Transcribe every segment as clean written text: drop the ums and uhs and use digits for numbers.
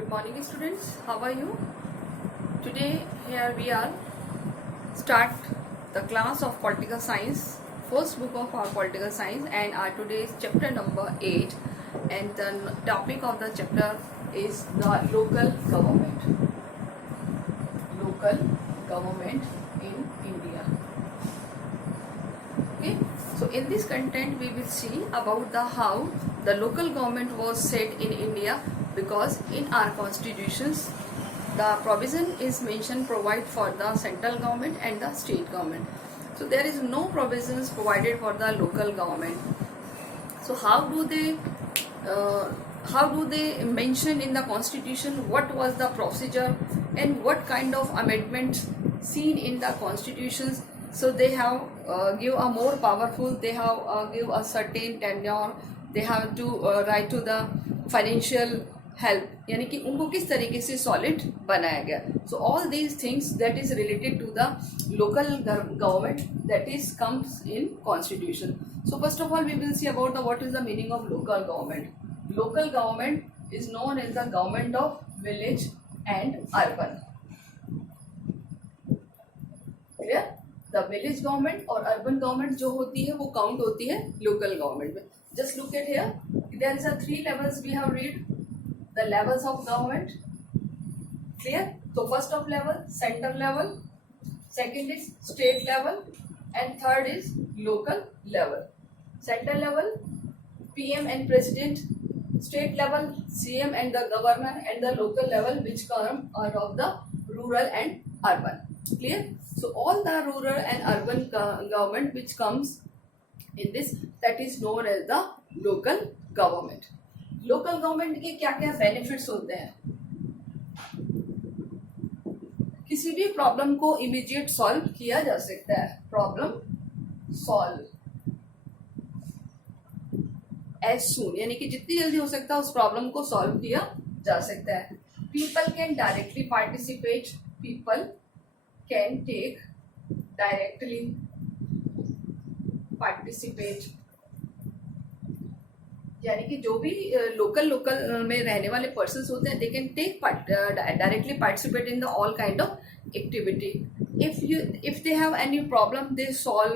Good morning students, how are you? Today here we are start the class of political science, first book of our political science, and our today's chapter number 8, and the topic of the chapter is the local government. Local government in India. Okay, so in this content we will see about the how the local government was set in India, because in our constitutions the provision is mentioned provide for the central government and the state government. So there is no provisions provided for the local government. So how do they mention in the constitution what was the procedure and what kind of amendments seen in the constitutions? So they have give a more powerful, they have give a certain tenure, they have to write to the financial help, यानी कि उनको किस तरीके से solid बनाया गया. So all these things that is related to the local government that is comes in constitution. So first of all we will see about the what is the meaning of local government. Local government is known as the government of village and urban. Clear? The village government और urban government जो होती है वो count होती है local government में. Just look at here, there is a 3 levels we have read. The levels of government, clear? So first of level, central level, second is state level, and third is local level. Central level, PM and president. State level, CM and the governor, and the local level which come out of the rural and urban. Clear? So all the rural and urban government which comes in this, that is known as the local government. Local government के क्या क्या benefits होते हैं? किसी भी problem को immediate solve किया जा सकता है. प्रॉब्लम सॉल्व एज सून, यानी कि जितनी जल्दी हो सकता है उस प्रॉब्लम को सॉल्व किया जा सकता है. People can directly participate. People can take directly participate, यानी कि जो भी लोकल में रहने वाले पर्सन होते हैं, they can take directly participate in the all kind of activity. If they have any problem they solve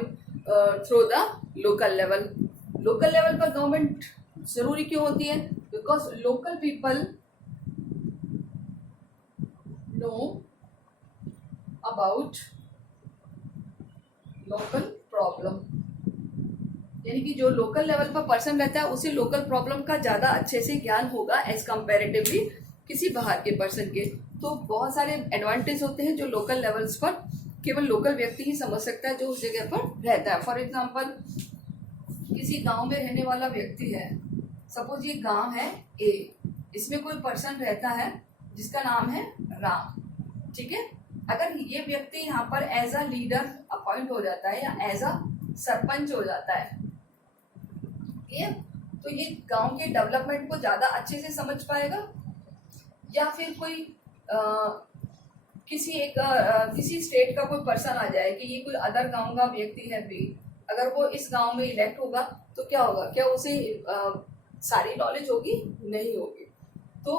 through the local level. Local level पर गवर्नमेंट जरूरी क्यों होती है? Because local people know about local problem, यानी कि जो local level पर person रहता है उसे लोकल प्रॉब्लम का ज़्यादा अच्छे से ज्ञान होगा एज कंपेरेटिवली किसी बाहर के पर्सन के. तो बहुत सारे एडवांटेज होते हैं जो लोकल लेवल्स पर केवल लोकल व्यक्ति ही समझ सकता है जो उस जगह पर रहता है. फॉर एग्जांपल, किसी गांव में रहने वाला व्यक्ति है, सपोज ये गांव है ए, इसमें कोई पर्सन रहता है जिसका नाम है राम. ठीक है? अगर ये व्यक्ति यहाँ पर एज अ लीडर अपॉइंट हो जाता है या एज अ सरपंच हो जाता है, तो ये गांव के डेवलपमेंट को ज्यादा अच्छे से समझ पाएगा. या फिर कोई किसी स्टेट का कोई पर्सन आ जाए कि ये कोई अदर गांव का व्यक्ति है भी, अगर वो इस गांव में इलेक्ट होगा तो क्या होगा? क्या उसे सारी नॉलेज होगी? नहीं होगी. तो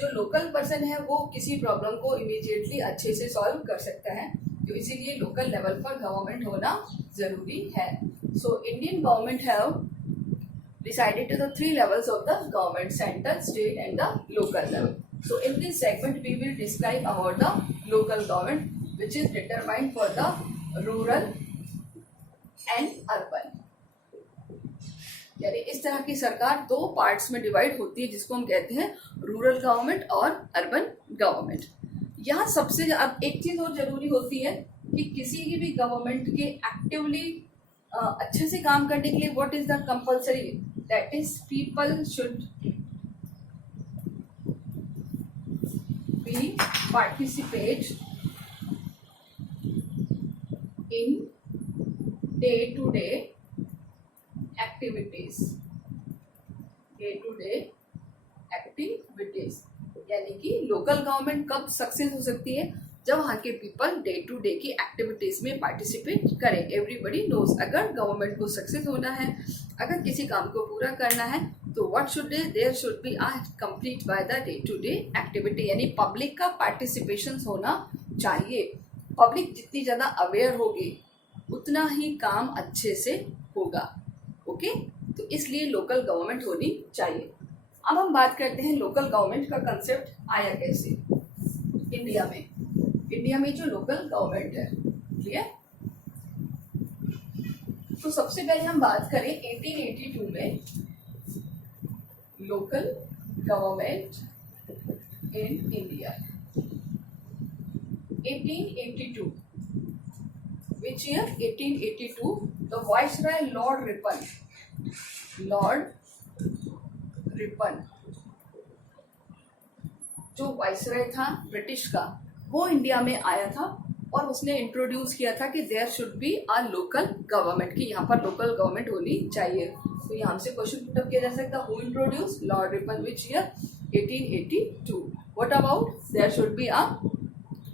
जो लोकल पर्सन है वो किसी प्रॉब्लम को इमीडिएटली अच्छे से सॉल्व कर सकता है. तो इसीलिए लोकल लेवल पर गवर्नमेंट होना जरूरी है. So Indian government have decided to the 3 levels of the government: central, state and the local level. So in this segment we will describe about the local government which is determined for the rural and urban. यानी इस तरह की सरकार 2 parts में divide होती है जिसको हम कहते हैं रूरल गवर्नमेंट और अर्बन गवर्नमेंट. यहाँ सबसे अब एक चीज और जरूरी होती है कि किसी की भी गवर्नमेंट के एक्टिवली अच्छे से काम करने के लिए what is the compulsory, that is people should be participate in day to day activities. Day to day activities, यानी कि लोकल गवर्नमेंट कब सक्सेस हो सकती है? जब वहाँ के पीपल डे टू डे की एक्टिविटीज में पार्टिसिपेट करें. एवरीबडी नोज, अगर गवर्नमेंट को सक्सेस होना है, अगर किसी काम को पूरा करना है तो what should there should be a complete by the day to day activity, यानी पब्लिक का पार्टिसिपेशन होना चाहिए। पब्लिक जितनी ज़्यादा अवेयर होगी उतना ही काम अच्छे से होगा। ओके, तो इसलिए लोकल गवर्नमेंट होनी चाहिए। अब हम बात करते हैं लोकल गवर्नमेंट का कंसेप्ट आया कैसे इंडिया में। इंडिया में जो लोकल गवर्नमेंट है, क्लियर। तो सबसे पहले हम बात करें 1882 में local government in India. 1882, which year? 1882, the Viceroy Lord Ripon, जो वाइसरॉय था ब्रिटिश का, वो इंडिया में आया था और उसने इंट्रोड्यूस किया था कि there should be a local government, की यहाँ पर लोकल गवर्नमेंट होनी चाहिए। तो यहाँ से क्वेश्चन पुट अप किया जा सकता है, who introduce? Lord Ripon, which year? 1882। What about their should be a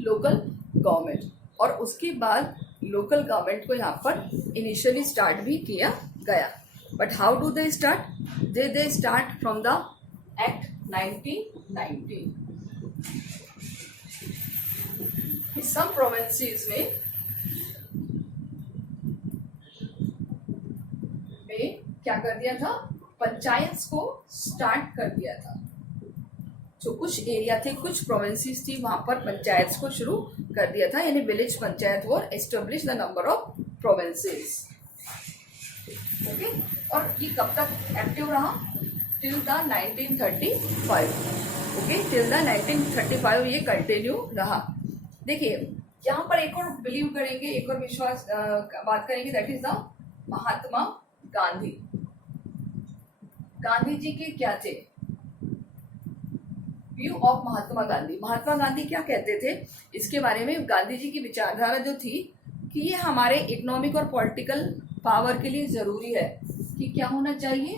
local government. और उसके बाद लोकल गवर्नमेंट को यहाँ पर इनिशियली स्टार्ट भी किया गया। But how do they start? They start from the act 1919। Some provinces में क्या कर दिया था? पंचायत को स्टार्ट कर दिया था। जो कुछ एरिया थे, कुछ प्रोविंसेस थी, वहां पर पंचायत को शुरू कर दिया था, यानी village panchayat were establish the number of provinces. Okay, और ये कब तक एक्टिव रहा? Till the 1935। Okay, till the 1935 ये कंटिन्यू रहा। देखिए यहाँ पर एक और बिलीव करेंगे, एक और विश्वास बात करेंगे, that is the Mahatma Gandhi. Gandhi ji के क्या थे व्यू ऑफ महात्मा गांधी? महात्मा गांधी क्या कहते थे इसके बारे में? गांधी जी की विचारधारा जो थी कि ये हमारे इकोनॉमिक और पॉलिटिकल पावर के लिए जरूरी है कि क्या होना चाहिए?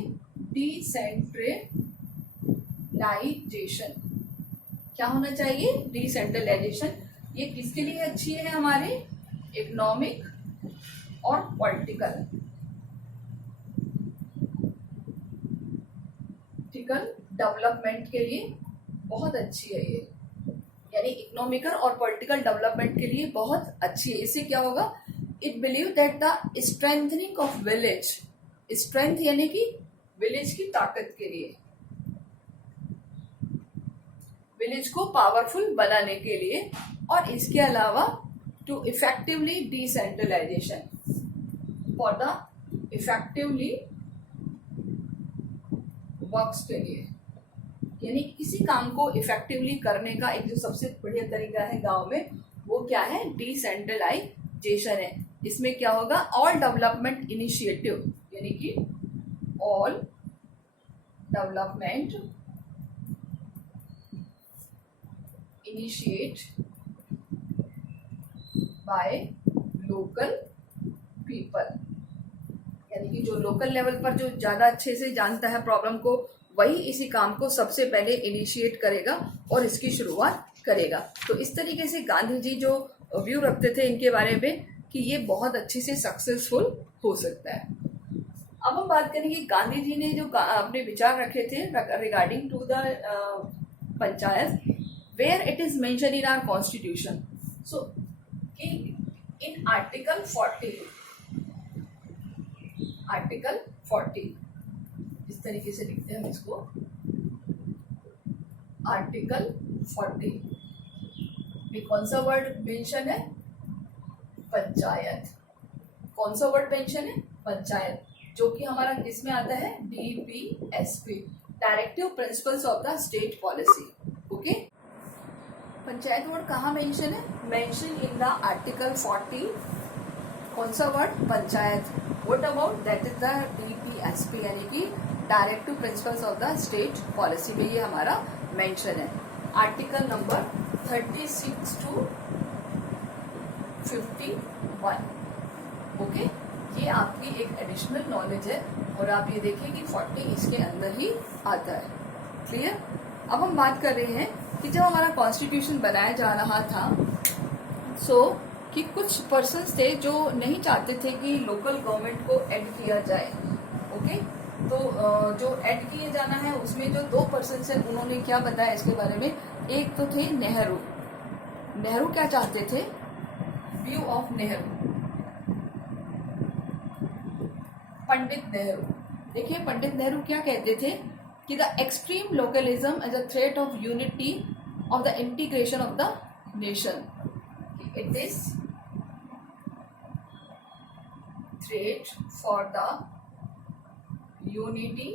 डिसेंट्रलाइजेशन। क्या होना चाहिए? डिसेंट्रलाइजेशन। ये किसके लिए अच्छी है? हमारे इकोनॉमिक और पॉलिटिकल डेवलपमेंट के लिए बहुत अच्छी है ये, यानी इकोनॉमिकल और पॉलिटिकल डेवलपमेंट के लिए बहुत अच्छी है। इससे क्या होगा? It believe that the strengthening of village, strength यानी कि विलेज की ताकत के लिए, विलेज को पावरफुल बनाने के लिए, और इसके अलावा to effectively decentralisation, for the effectively works के लिए, यानी किसी काम को इफेक्टिवली करने का एक जो सबसे बढ़िया तरीका है गांव में, वो क्या है? डिसेंट्रलाइजेशन है। इसमें क्या होगा? ऑल डेवलपमेंट इनिशिएटिव, यानी कि all development initiate by local people, यानी कि जो लोकल लेवल पर जो ज्यादा अच्छे से जानता है प्रॉब्लम को, वही इसी काम को सबसे पहले इनिशिएट करेगा और इसकी शुरुआत करेगा। तो इस तरीके से गांधी जी जो व्यू रखते थे इनके बारे में कि ये बहुत अच्छे से सक्सेसफुल हो सकता है। अब हम बात करेंगे गांधी जी ने जो अपने विचार रखे थे regarding to the panchayat, where it is mention in our constitution. So in article 40, इस तरीके से लिखते हैं हम इसको, आर्टिकल 40 में कौन सा वर्ड मेंशन है? पंचायत। कौन सा वर्ड मेंशन है? पंचायत, जो कि हमारा किस में आता है? DPSP, directive principles of the state policy. Okay, panchayat word कहाँ मेंशन है? Mention in the article 40। कौन सा word? Panchayat. What about? That is the DPSP, यानी कि directive principles of the state policy में ये हमारा मेंशन है। Article number 36 to 51। ओके, ये आपकी एक एडिशनल नॉलेज है और आप ये देखिए कि 40 इसके अंदर ही आता है। क्लियर? अब हम बात कर रहे हैं कि जब हमारा कॉन्स्टिट्यूशन बनाया जा रहा था, कि कुछ पर्सन्स थे जो नहीं चाहते थे कि लोकल गवर्नमेंट को ऐड किया जाए। ओके, तो जो ऐड किए जाना है उसमें जो 2 पर्सन है उन्होंने क्या बताया इसके बारे में। एक तो थे नेहरू। नेहरू क्या चाहते थे, व्यू ऑफ नेहरू, पंडित नेहरू। देखिए पंडित नेहरू क्या कहते थे कि the extreme localism as a threat of unity of the integration of the nation, it is threat for the unity,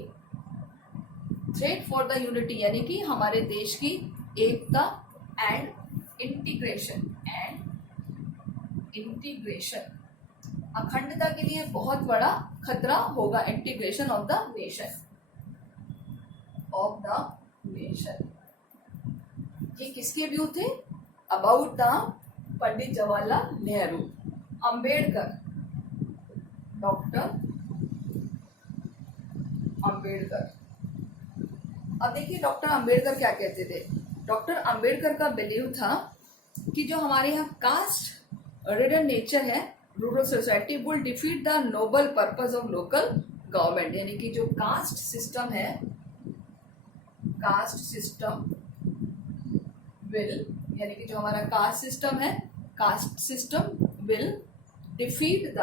threat for the unity यानी कि हमारे देश की एकता एंड इंटीग्रेशन, अखंडता के लिए बहुत बड़ा खतरा होगा, इंटीग्रेशन ऑफ द नेशन, ये किसके व्यू थे, about the Pandit Jawaharlal Nehru. Ambedkar, doctor Ambedkar. अब देखिए डॉक्टर अंबेडकर क्या कहते थे। डॉक्टर अंबेडकर का बिलीव था कि जो हमारे यहाँ कास्ट रिडन नेचर है, rural society will defeat the noble purpose of local government, यानी कि जो कास्ट सिस्टम है, कास्ट सिस्टम विल, यानी कि जो हमारा कास्ट सिस्टम है, caste system will defeat the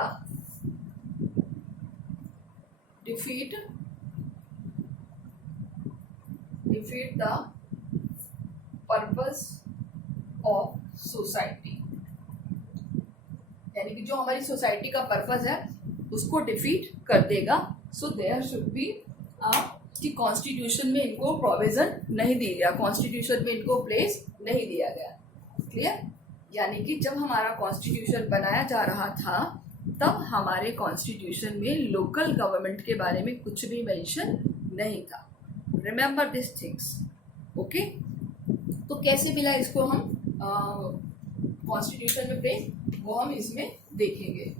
purpose of society, यानी कि जो हमारी सोसाइटी का पर्पस है उसको डिफीट कर देगा। सो देयर शुड बी कि कॉन्स्टिट्यूशन में इनको प्रोविजन नहीं दिया गया, कॉन्स्टिट्यूशन में इनको प्लेस नहीं दिया गया। क्लियर, यानी कि जब हमारा कॉन्स्टिट्यूशन बनाया जा रहा था तब हमारे कॉन्स्टिट्यूशन में लोकल गवर्नमेंट के बारे में कुछ भी मेंशन नहीं था। Remember this things, okay. तो कैसे मिला इसको हम कॉन्स्टिट्यूशन में प्लेस, वो हम इसमें देखेंगे।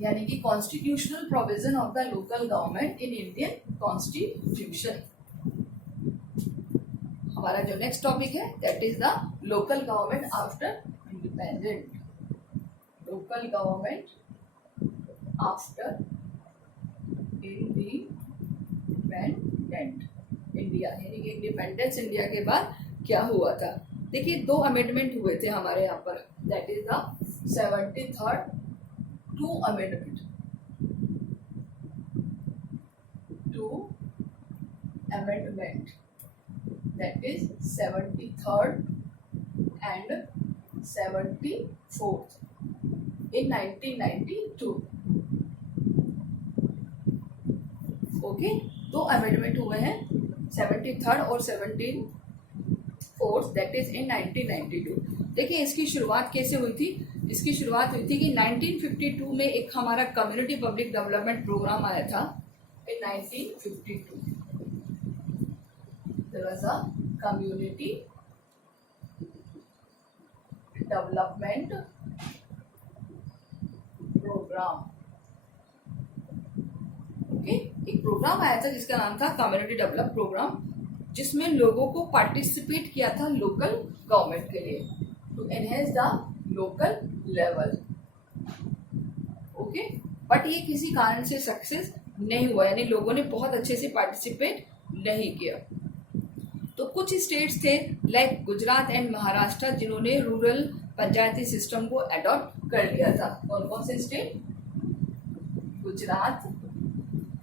यानी कि constitutional provision of the local government in Indian constitution. हमारा जो नेक्स्ट टॉपिक है that is the local government after independent, local government after independent India, यानी कि इंडिपेंडेंस इंडिया के बाद क्या हुआ था। देखिए 2 अमेंडमेंट हुए थे हमारे यहाँ पर, that is the 73rd 2 amendment, 2 amendment, that is 73rd and 74th in 1992। Okay, 2 amendment हुए हैं, 73rd और 74th, दैट इज इन 1992। देखिए इसकी शुरुआत कैसे हुई थी। इसकी शुरुआत हुई थी कि 1952 में एक हमारा कम्युनिटी पब्लिक डेवलपमेंट प्रोग्राम आया था। In 1952 there was a community development programme, okay. एक प्रोग्राम आया था जिसका नाम था कम्युनिटी डेवलप प्रोग्राम, जिसमें लोगों को पार्टिसिपेट किया था लोकल गवर्नमेंट के लिए, to enhance the local level, okay. But ये किसी कारण से सक्सेस नहीं हुआ, यानी लोगों ने बहुत अच्छे से पार्टिसिपेट नहीं किया। तो कुछ स्टेट्स थे लाइक गुजरात एंड महाराष्ट्र जिन्होंने रूरल पंचायती सिस्टम को अडॉप्ट कर लिया था। कौन कौन से state, Gujarat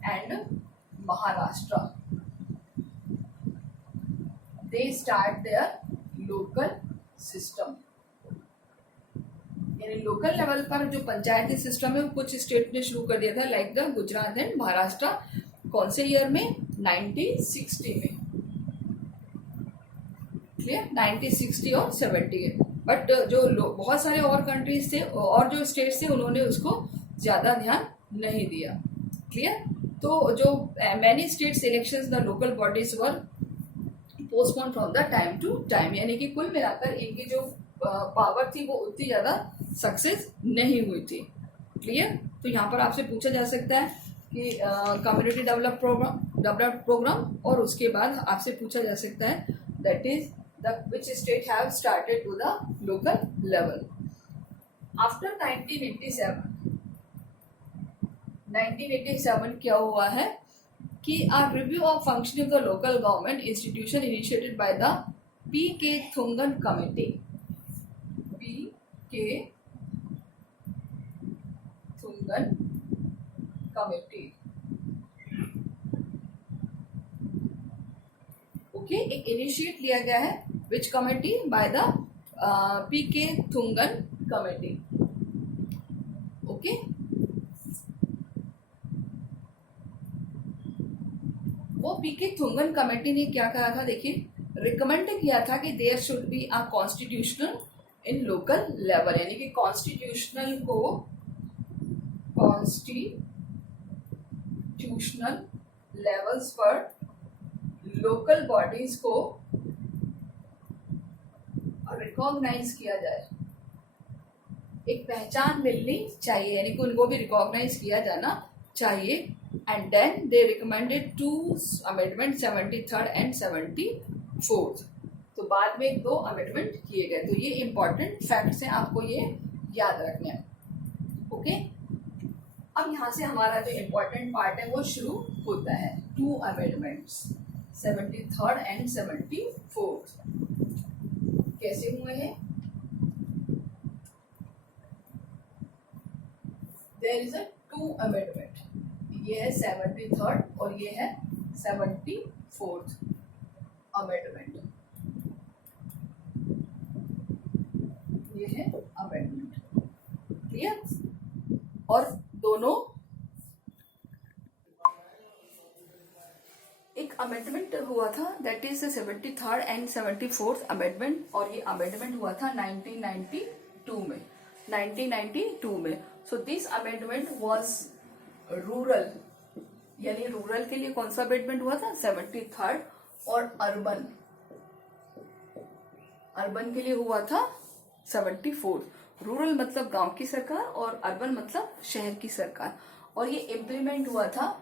and Maharashtra, they start their local system, यानी लोकल लेवल पर जो पंचायती सिस्टम है वो कुछ स्टेट ने शुरू कर दिया था, like the Gujarat and Maharashtra. कौन से ईयर में, 1960 में, क्लियर, 1960 और 70 में। बट जो बहुत सारे और कंट्रीज थे और जो स्टेट्स थे उन्होंने उसको ज्यादा ध्यान नहीं दिया, क्लियर। तो जो many states elections the local bodies were postpone from the time to time, यानी कि कुल मिलाकर इनकी जो पावर थी वो उतनी ज्यादा सक्सेस नहीं हुई थी, क्लियर। तो यहाँ पर आपसे पूछा जा सकता है कि कम्युनिटी डेवलप प्रोग्राम और उसके बाद आपसे पूछा जा सकता है that is the which state have started to the local level. After 1987 1987 क्या हुआ है कि a review of functioning of the local government institution initiated by the P.K. Thungan Committee. P.K. Thungan Committee. Okay, एक initiate लिया गया है विच committee by the P.K. Thungan Committee. Okay, वो पीके Thungon committee ने क्या कहा था, देखिए, रिकमेंड किया था कि there should be a constitutional in local level, यानी कि कॉन्स्टिट्यूशनल लेवल्स पर लोकल बॉडीज को रिकॉग्नाइज किया जाए, एक पहचान मिलनी चाहिए, यानी कि उनको भी रिकॉग्नाइज किया जाना चाहिए. And then they recommended 2 amendment 73rd and 74th. तो बाद में 2 अमेंडमेंट किए गए. तो ये इंपॉर्टेंट फैक्ट्स हैं, आपको ये याद रखने हैं. ओके, अब यहाँ से हमारा जो इम्पोर्टेंट पार्ट है वो शुरू होता है. 2 अमेंडमेंट्स 73rd एंड 74th कैसे हुए हैं? There is a 2 amendment. ये है 73rd और ये है 74th अमेंडमेंट. ये है अमेंडमेंट. क्लियर? और दोनों एक अमेंडमेंट हुआ था, that is 73rd and 74th amendment, और ये अमेंडमेंट हुआ था 1992 में. So this amendment was rural, यानी रूरल के लिए कौन सा अमेंडमेंट हुआ था? 73rd. और अर्बन के लिए हुआ था 74th. रूरल मतलब गांव की सरकार और अर्बन मतलब शहर की सरकार. और ये इम्प्लीमेंट हुआ था,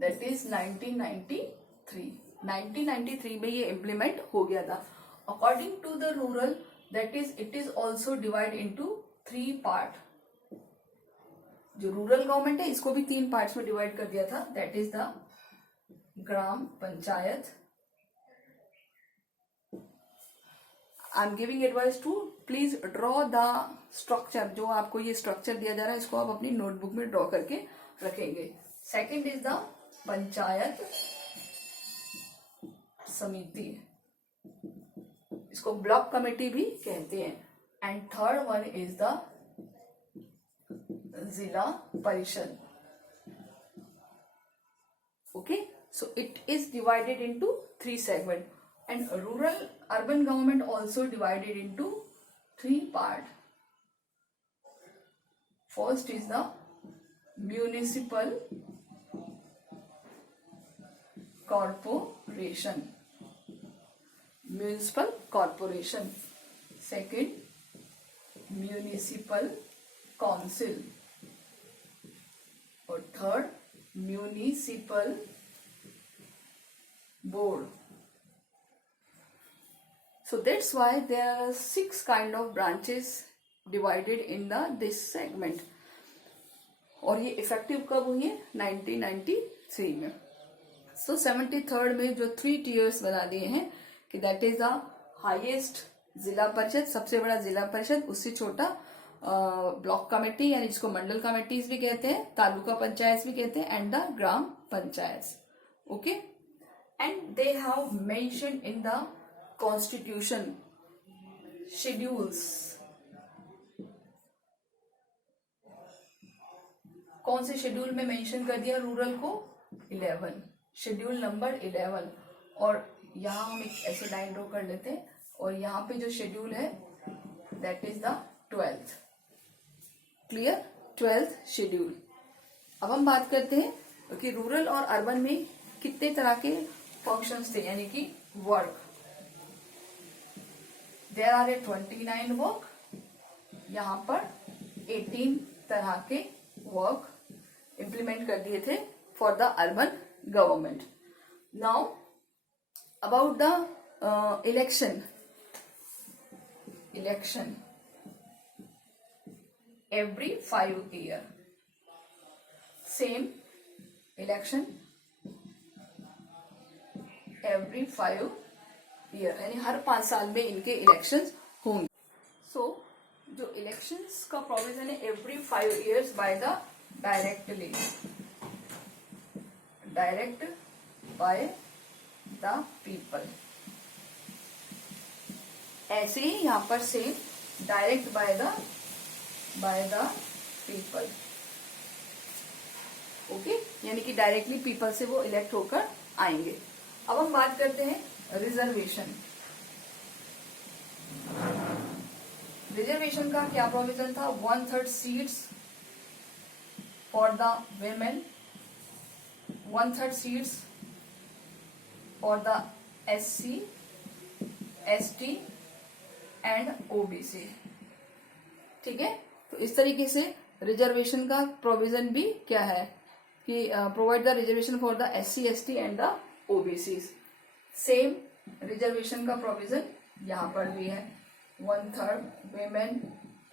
दैट इज 1993 में ये इम्प्लीमेंट हो गया था. According to the rural, that is it is also divide into 3 part. जो रूरल गवर्नमेंट है इसको भी 3 पार्ट्स में डिवाइड कर दिया था. That is the gram panchayat. I am giving advice to please draw the structure. जो आपको ये स्ट्रक्चर दिया जा रहा है इसको आप अपनी नोटबुक में ड्रॉ करके रखेंगे. सेकंड इज द पंचायत समिति, इसको ब्लॉक कमेटी भी कहते हैं. And third one is the जिला परिषद. Okay, so it is divided into 3 segment. And rural urban government also divided into 3 parts. First is the municipal corporation. Second, municipal council. और third, municipal board. So that's why there are 6 kind of branches divided in this segment. और ये effective कब हुई है? 1993 में. So 73rd में जो 3 tiers बना दिए हैं कि दैट इज द हाईएस्ट जिला परिषद, सबसे बड़ा जिला परिषद, उससे छोटा ब्लॉक कमेटी यानी जिसको मंडल कमेटीज भी कहते हैं, तालुका पंचायत भी कहते हैं, and the gram panchayat. Okay, and they have mention in the constitution schedules. कौन से शेड्यूल में मेंशन कर दिया रूरल को? 11, शेड्यूल नंबर 11. और यहाँ हम एक ऐसे लाइन ड्रॉ कर लेते हैं और यहाँ पे जो शेड्यूल है that is the 12th. Clear? 12th schedule. अब हम बात करते हैं कि रूरल और अर्बन में कितने तरह के फंक्शंस थे, यानी कि वर्क. There are 29 work. यहाँ पर 18 तरह के वर्क इम्प्लीमेंट कर दिए थे for the urban government. Now about the election. every 5 year. Same election every 5 year, यानी हर 5 साल में इनके इलेक्शंस होंगे. सो जो इलेक्शंस का प्रोविजन है every 5 years by the direct by the people. ऐसे ही यहां पर same direct by the people. Okay, यानी कि डायरेक्टली पीपल से वो इलेक्ट होकर आएंगे. अब हम बात करते हैं रिजर्वेशन. रिजर्वेशन का क्या प्रोविजन था? 1/3 seats for the women, 1/3 seats for the SC, ST and OBC. ठीक है, तो इस तरीके से रिजर्वेशन का प्रोविजन भी क्या है कि provide the reservation for the SC, ST and the OBC. Same reservation का प्रोविजन यहां पर भी है. 1/3 women,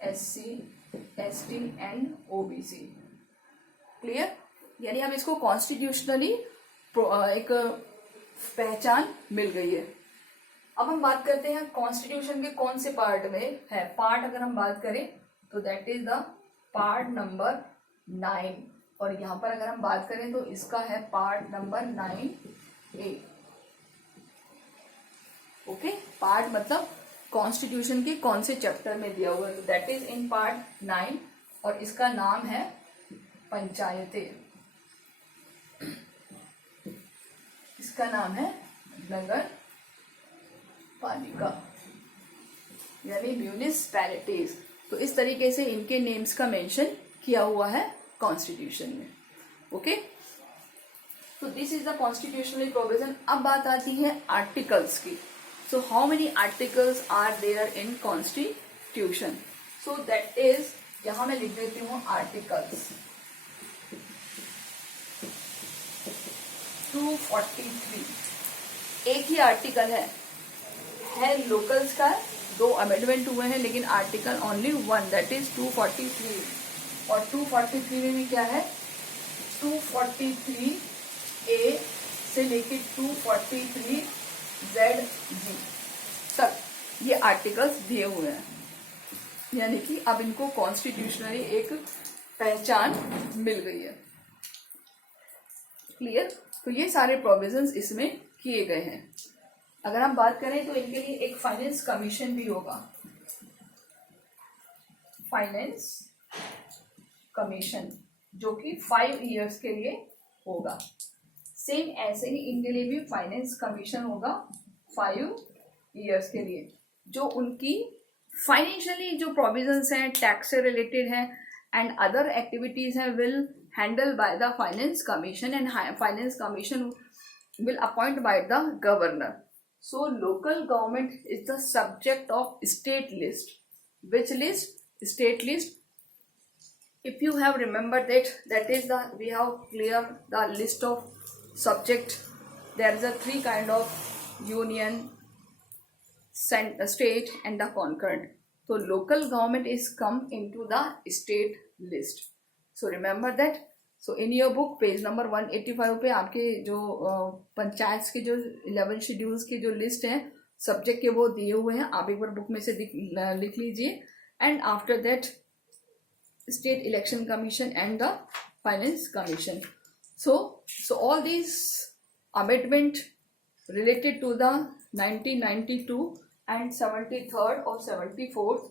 SC, ST and OBC. Clear? यानी हम इसको कॉन्स्टिट्यूशनली एक पहचान मिल गई है. अब हम बात करते हैं कॉन्स्टिट्यूशन के कौन से पार्ट में है. पार्ट अगर हम बात करें तो that is the part number 9, और यहां पर अगर हम बात करें तो इसका है part number 9A. Okay, part मतलब कॉन्स्टिट्यूशन के कौन से चैप्टर में दिया हुआ है, तो दैट इज इन पार्ट 9, और इसका नाम है पंचायतें. इसका नाम है नगर पालिका यानी म्यूनिसिपैलिटीज. तो इस तरीके से इनके नेम्स का मेंशन किया हुआ है कॉन्स्टिट्यूशन में. ओके, तो this is the constitutional provision. अब बात आती है आर्टिकल्स की. So how many articles are there in constitution? So that is, यहां मैं लिख देती हूं आर्टिकल्स. 243 एक ही आर्टिकल है लोकल्स का. 2 अमेंडमेंट हुए हैं लेकिन आर्टिकल ओनली 1, दैट इज 243. और 243 में क्या है? 243A से लेके 243ZG तक ये आर्टिकल्स दिए हुए हैं. यानी कि अब इनको कॉन्स्टिट्यूशनली एक पहचान मिल गई है. क्लियर? तो ये सारे प्रोविजंस इसमें किए गए हैं. अगर हम बात करें तो इनके लिए एक फाइनेंस कमीशन भी होगा. फाइनेंस कमीशन जो कि 5 years के लिए होगा. सेम ऐसे ही इनके लिए भी फाइनेंस कमीशन होगा 5 years के लिए, जो उनकी फाइनेंशियली जो प्रोविजंस हैं टैक्स से रिलेटेड हैं एंड अदर एक्टिविटीज हैं will handle by the finance commission, and finance commission will appoint by the governor. So local government is the subject of state list. Which list? State list. If you have remembered that is the, we have clear the list of subject. There is a 3 kind of union, state and the concurrent. So local government is come into the state list. So remember that. So in your book page number 185 पे आपके जो पंचायत के जो 11 schedules के जो list हैं subject के वो दिए हुए हैं. आप एक बार बुक में से लिख लीजिए. And after that state election commission and the finance commission. So all this amendment related to the 1992 and 73rd और 74th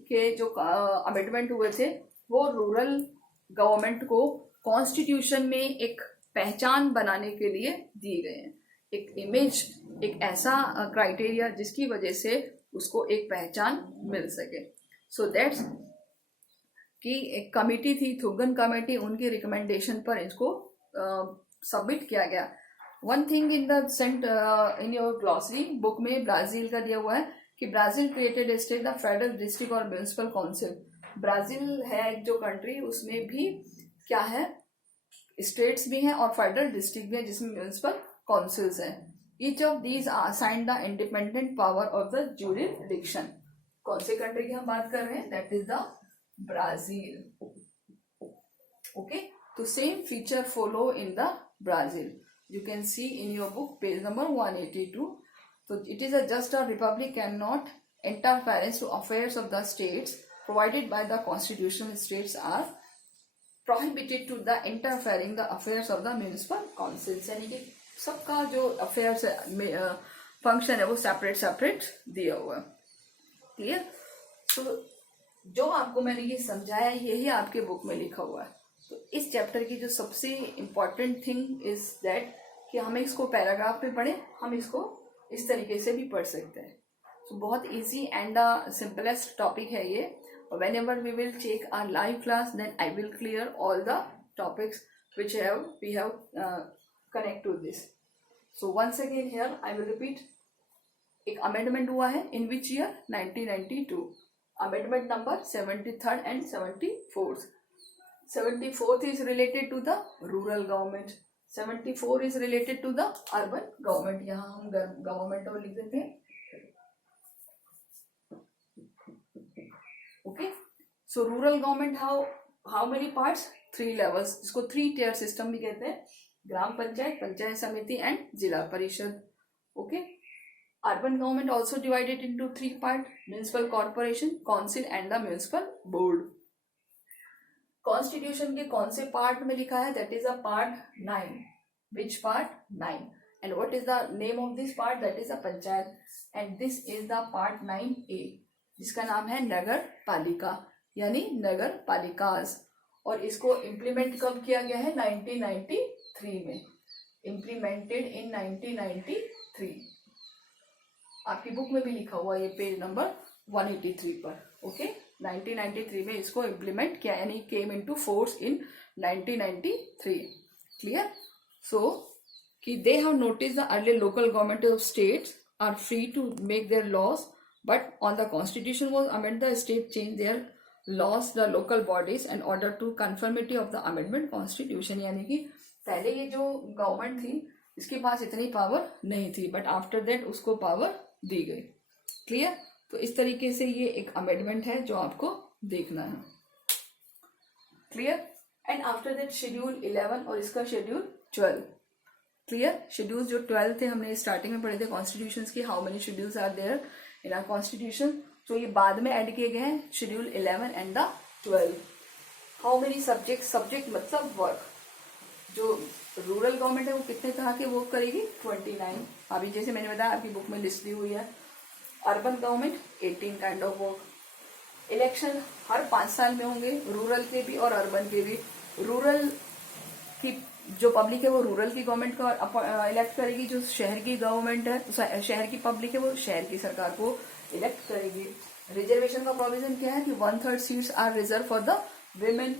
के जो अमेंडमेंट हुए थे वो रूरल गवर्नमेंट को कॉन्स्टिट्यूशन में एक पहचान बनाने के लिए दिए गए हैं. एक इमेज, एक ऐसा क्राइटेरिया जिसकी वजह से उसको एक पहचान मिल सके. सो दैट्स कि एक कमेटी थी थुगन कमेटी, उनकी रिकमेंडेशन पर इसको सबमिट किया गया. One thing in the sent in your glossary book में ब्राजील का दिया हुआ है कि Brazil created state the federal district और म्यूनिसिपल काउंसिल. ब्राजील है जो कंट्री, उसमें भी क्या है स्टेट्स भी हैं और फेडरल डिस्ट्रिक्ट भी है जिसमें म्यूनिसिपल काउंसिल्स हैं. Each of these assign the independent power of the jurisdiction. कौन से कंट्री की हम बात कर रहे हैं? That is the Brazil. Okay, so same feature follow in the Brazil. You can see in your book page number 182. So it is just a republic cannot interference to affairs of the states provided by the constitutional. States are prohibited to the interfering the affairs of the municipal councils. यानी कि सबका जो affairs function है वो separate दिया हुआ है. Clear. सो जो आपको मैंने ये समझाया यही आपके बुक में लिखा हुआ है. तो इस चैप्टर की जो सबसे इम्पॉर्टेंट थिंग इज दैट कि हमें इसको पैराग्राफ में पढ़े, हम इसको इस तरीके से भी पढ़ सकते हैं. तो बहुत इजी एंड सिंपलेस्ट टॉपिक है ये. Whenever we will take our live class, then I will clear all the topics which we have connect to this. So once again here I will repeat. एक amendment हुआ है in which year 1992. Amendment number 73rd and 74th. 74th is related to the rural government. 74 is related to the urban government. यहाँ हम government और लिख देते हैं. Okay, so rural government how many parts? 3 levels. इसको 3 tier system भी कहते हैं. ग्राम पंचायत, पंचायत समिति एंड जिला परिषद. Okay, urban government also divided into 3 parts: municipal corporation, council and the municipal board. Constitution के कौन से पार्ट में लिखा है? That is a part 9. Which part? 9. And what is the name of this part? That is a panchayat. And this is the part 9A. जिसका नाम है नगर पालिका यानी नगर पालिकाज. और इसको इम्प्लीमेंट कब किया गया है? 1993 में. Implemented in 1993. आपकी बुक में भी लिखा हुआ है ये पेज नंबर 183 पर. ओके, 1993 में इसको इम्प्लीमेंट किया यानी came into force in 1993. Clear. So कि they have notice the earlier local government of states are free to make their laws. But on the constitution was amended, the state changed their laws, the local bodies, in order to conformity of the amendment constitution. यानी कि पहले ये जो government थी इसके पास इतनी power नहीं थी, बट आफ्टर दैट उसको पावर दी गई. क्लियर. तो इस तरीके से ये एक अमेंडमेंट है जो आपको देखना है. Clear. And after that schedule 11 और इसका शेड्यूल 12. क्लियर. शेड्यूल जो 12 थे हमने स्टार्टिंग में पढ़े थे कॉन्स्टिट्यूशन की. How many schedules are there in our constitution. तो ये बाद में ऐड किए गए हैं schedule 11 and the 12. How many subject मतलब वर्क. जो रूरल गवर्नमेंट है वो कितने तरह के वर्क करेगी? 29. अभी जैसे मैंने बताया आपकी बुक में लिस्ट दी हुई है. Urban government 18 kind of work. Election हर 5 साल में होंगे, रूरल के भी और अर्बन के भी. रूरल की जो पब्लिक है वो रूरल की गवर्नमेंट को इलेक्ट करेगी. जो शहर की गवर्नमेंट है, शहर की पब्लिक है वो शहर की सरकार को इलेक्ट करेगी. रिजर्वेशन का प्रोविजन क्या है कि 1/3 seats are reserve for the women,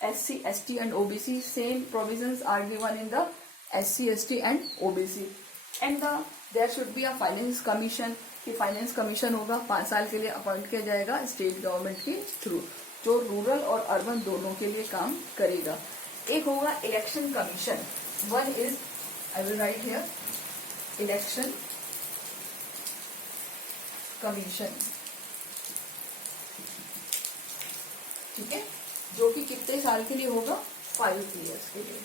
SC, ST and OBC. Same provisions are given in the SC, ST and OBC. And there should be a finance commission. कि फाइनेंस कमीशन होगा 5 साल के लिए appoint किया जाएगा स्टेट गवर्नमेंट के through, जो rural और अर्बन दोनों के लिए काम करेगा. एक होगा election commission. One is, I will write here, election commission. ठीक है, जो कि कितने साल के लिए होगा? 5 years के लिए.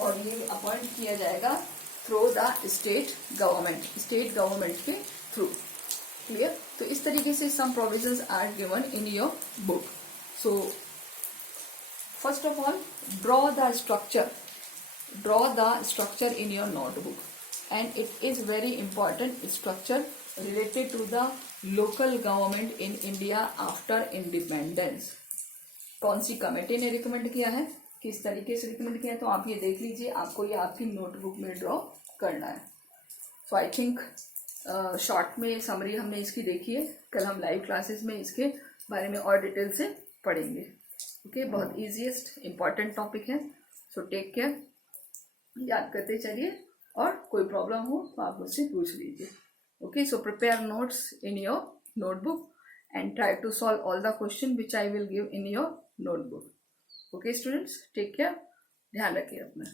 और ये अपॉइंट किया जाएगा थ्रू द स्टेट गवर्नमेंट के थ्रू. क्लियर. तो इस तरीके से some provisions are given in your book. So first of all draw the structure in your notebook. And it is very important structure related to the local government in India after independence. कौन सी committee ने recommend किया है, किस तरीके से recommend किया है, तो आप ये देख लीजिए. आपको ये आपकी नोटबुक में ड्रॉ करना है. सो आई थिंक शॉर्ट में समरी हमने इसकी देखी है. कल हम लाइव क्लासेस में इसके बारे में और डिटेल से पढ़ेंगे. ओके, बहुत ईजीएस्ट इम्पॉर्टेंट टॉपिक है. सो टेक केयर, याद करते चलिए, और कोई प्रॉब्लम हो तो आप मुझसे पूछ लीजिए. Okay, so prepare notes in your notebook and try to solve all the questions which I will give in your notebook. Okay students, take care. ध्यान रखिए अपना.